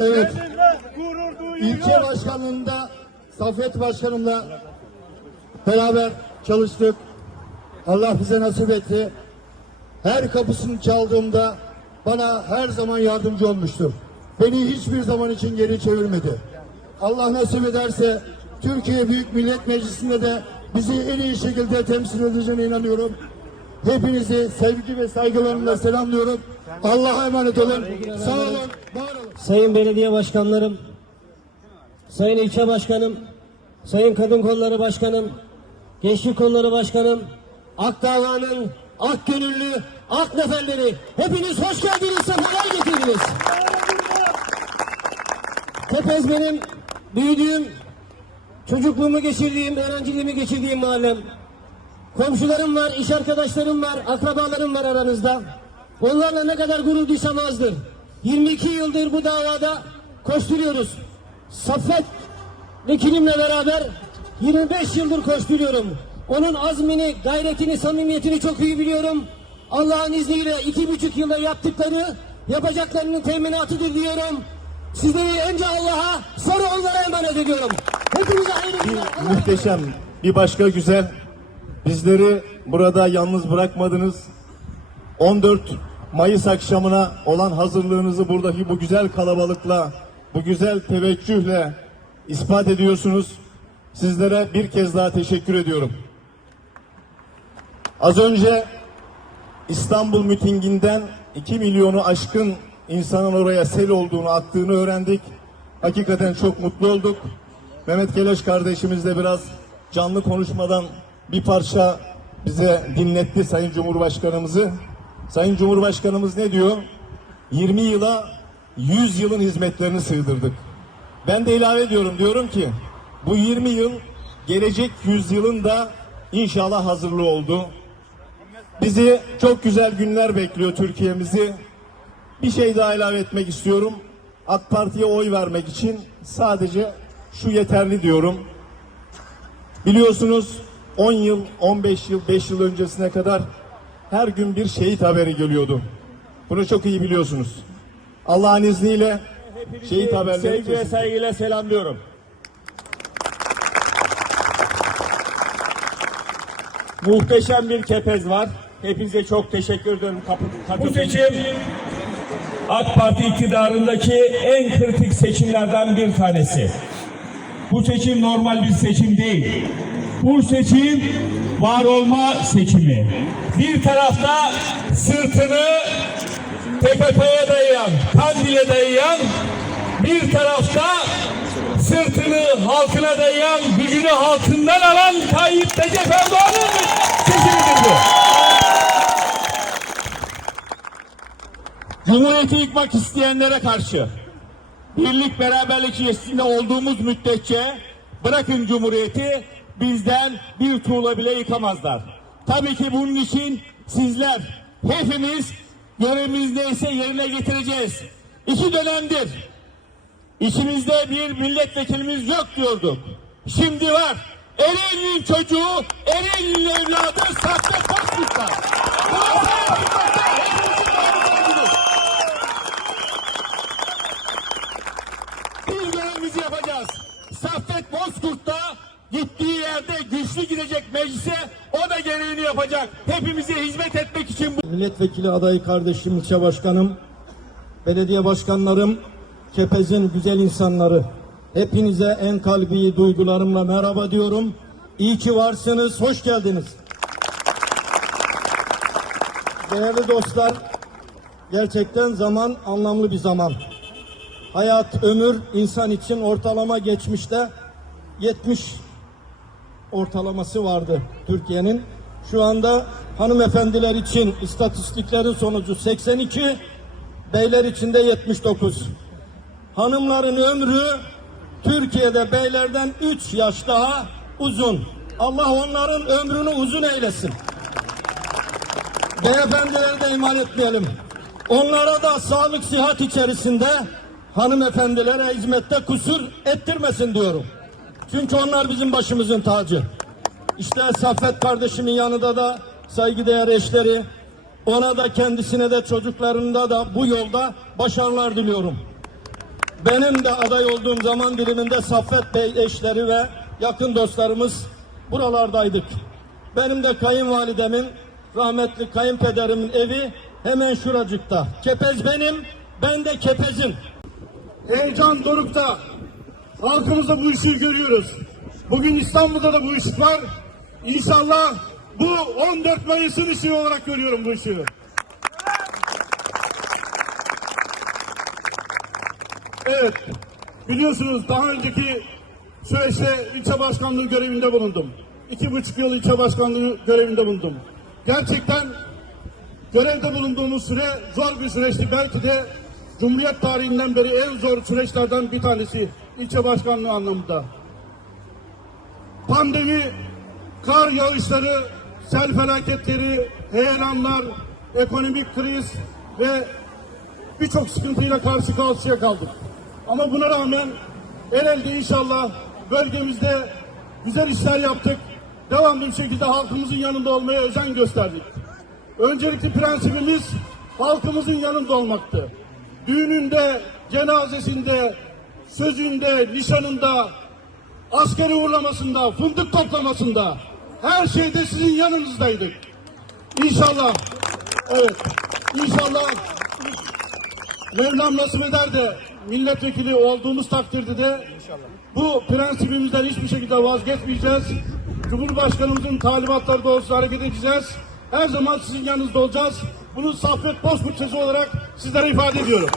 Evet. İlçe başkanlığında Saffet Başkanımla beraber çalıştık. Allah bize nasip etti. Her kapısını çaldığımda bana her zaman yardımcı olmuştur. Beni hiçbir zaman için geri çevirmedi. Allah nasip ederse Türkiye Büyük Millet Meclisi'nde de bizi en iyi şekilde temsil edeceğine inanıyorum. Hepinizi sevgi ve saygılarımla selamlıyorum. Allah'a emanet olun. Sağ olun. Sayın belediye başkanlarım, sayın ilçe başkanım, sayın kadın kolları başkanım, gençlik kolları başkanım, Ak Dava'nın ak gönüllü, ak neferleri, hepiniz hoş geldiniz, sefalar getirdiniz. Tepez benim büyüdüğüm, çocukluğumu geçirdiğim, öğrenciliğimi geçirdiğim mahallem. Komşularım var, iş arkadaşlarım var, akrabalarım var aranızda. Onlarla ne kadar gurur duysam azdır. 22 yıldır bu davada koşturuyoruz. Saffet vekilimle beraber 25 yıldır koşturuyorum. Onun azmini, gayretini, samimiyetini çok iyi biliyorum. Allah'ın izniyle iki buçuk yılda yaptıkları, yapacaklarının teminatıdır diyorum. Sizleri önce Allah'a, sonra onlara emanet ediyorum. Hepinize hayırlı günler. Muhteşem. Bir başka güzel. Bizleri burada yalnız bırakmadınız. 14 Mayıs akşamına olan hazırlığınızı buradaki bu güzel kalabalıkla, bu güzel teveccühle ispat ediyorsunuz. Sizlere bir kez daha teşekkür ediyorum. Az önce İstanbul mitinginden 2 milyonu aşkın insanın oraya sel olduğunu, attığını öğrendik. Hakikaten çok mutlu olduk. Mehmet Keleş kardeşimiz de biraz canlı konuşmadan bir parça bize dinletti Sayın Cumhurbaşkanımızı. Sayın Cumhurbaşkanımız ne diyor? 20 yıla 100 yılın hizmetlerini sığdırdık. Ben de ilave ediyorum diyorum ki bu 20 yıl gelecek 100 yılın da inşallah hazırlığı oldu. Bizi çok güzel günler bekliyor Türkiye'mizi. Bir şey daha ilave etmek istiyorum. AK Parti'ye oy vermek için sadece şu yeterli diyorum. Biliyorsunuz 10 yıl, 15 yıl, 5 yıl öncesine kadar her gün bir şehit haberi geliyordu. Bunu çok iyi biliyorsunuz. Allah'ın izniyle şehit haberleri Sevgi ve saygıyla selamlıyorum. Muhteşem bir kepez var. Hepinize çok teşekkür ederim. Kapı, Bu seçim AK Parti iktidarındaki en kritik seçimlerden bir tanesi. Bu seçim normal bir seçim değil. Bu seçim var olma seçimi. Bir tarafta sırtını TKP'ye dayayan, Kandil'e dayayan, bir tarafta sırtını halkına dayayan, gücünü halkından alan Tayyip Recep Erdoğan'ın seçimidir bu. Cumhuriyeti yıkmak isteyenlere karşı birlik beraberlik içerisinde olduğumuz müddetçe bırakın cumhuriyeti bizden bir tuğla bile yıkamazlar. Tabii ki bunun için sizler hepimiz görevimiz neyse yerine getireceğiz. İki dönemdir içimizde bir milletvekilimiz yok diyorduk. Şimdi var. Ereğli'nin çocuğu, Ereğli'nin evladı Bozkurt'ta. Hepimizin bağımlılığıdır. Biz görevimizi yapacağız. Saffet Bozkurt da gittiği yerde güçlü gidecek meclise o da gereğini yapacak. Hepimize hizmet etmek için bu Milletvekili adayı kardeşim, ilçe başkanım, belediye başkanlarım, Kepez'in güzel insanları. Hepinize en kalbi duygularımla merhaba diyorum. İyi ki varsınız, hoş geldiniz. Değerli dostlar, gerçekten zaman anlamlı bir zaman. Hayat, ömür insan için ortalama geçmişte 70 ortalaması vardı Türkiye'nin. Şu anda hanımefendiler için istatistiklerin sonucu 82, beyler için de 79. Hanımların ömrü Türkiye'de beylerden 3 yaş daha uzun. Allah onların ömrünü uzun eylesin. Beyefendileri de iman etmeyelim. Onlara da sağlık sihat içerisinde hanımefendilere hizmette kusur ettirmesin diyorum. Çünkü onlar bizim başımızın tacı. İşte Saffet kardeşimin yanında da saygıdeğer eşleri, ona da kendisine de çocuklarında da bu yolda başarılar diliyorum. benim de aday olduğum zaman diliminde Saffet Bey eşleri ve yakın dostlarımız buralardaydık. Benim de kayınvalidemin, rahmetli kayınpederimin evi hemen şuracıkta. Kepez benim, ben de kepezim. Heyecan dorukta. Halkımızda bu ışığı görüyoruz. Bugün İstanbul'da da bu ışık var. İnşallah bu 14 Mayıs'ın ışığı olarak görüyorum bu ışığı. Evet, biliyorsunuz daha önceki süreçte ilçe başkanlığı görevinde bulundum. İki buçuk yıl ilçe başkanlığı görevinde bulundum. Gerçekten görevde bulunduğumuz süre zor bir süreçti. Belki de Cumhuriyet tarihinden beri en zor süreçlerden bir tanesi ilçe başkanlığı anlamında. Pandemi, kar yağışları, sel felaketleri, heyelanlar, ekonomik kriz ve birçok sıkıntıyla karşı karşıya kaldık. Ama buna rağmen el elde inşallah bölgemizde güzel işler yaptık. Devamlı bir şekilde halkımızın yanında olmaya özen gösterdik. Öncelikli prensibimiz halkımızın yanında olmaktı. Düğününde, cenazesinde, sözünde, nişanında, askeri uğurlamasında, fındık toplamasında her şeyde sizin yanınızdaydık. İnşallah, evet, inşallah Mevlam nasip eder de milletvekili olduğumuz takdirde de bu prensibimizden hiçbir şekilde vazgeçmeyeceğiz. Cumhurbaşkanımızın talimatları doğrultusunda hareket edeceğiz. Her zaman sizin yanınızda olacağız. Bunu Saffet Bozkurt sözü olarak sizlere ifade ediyorum.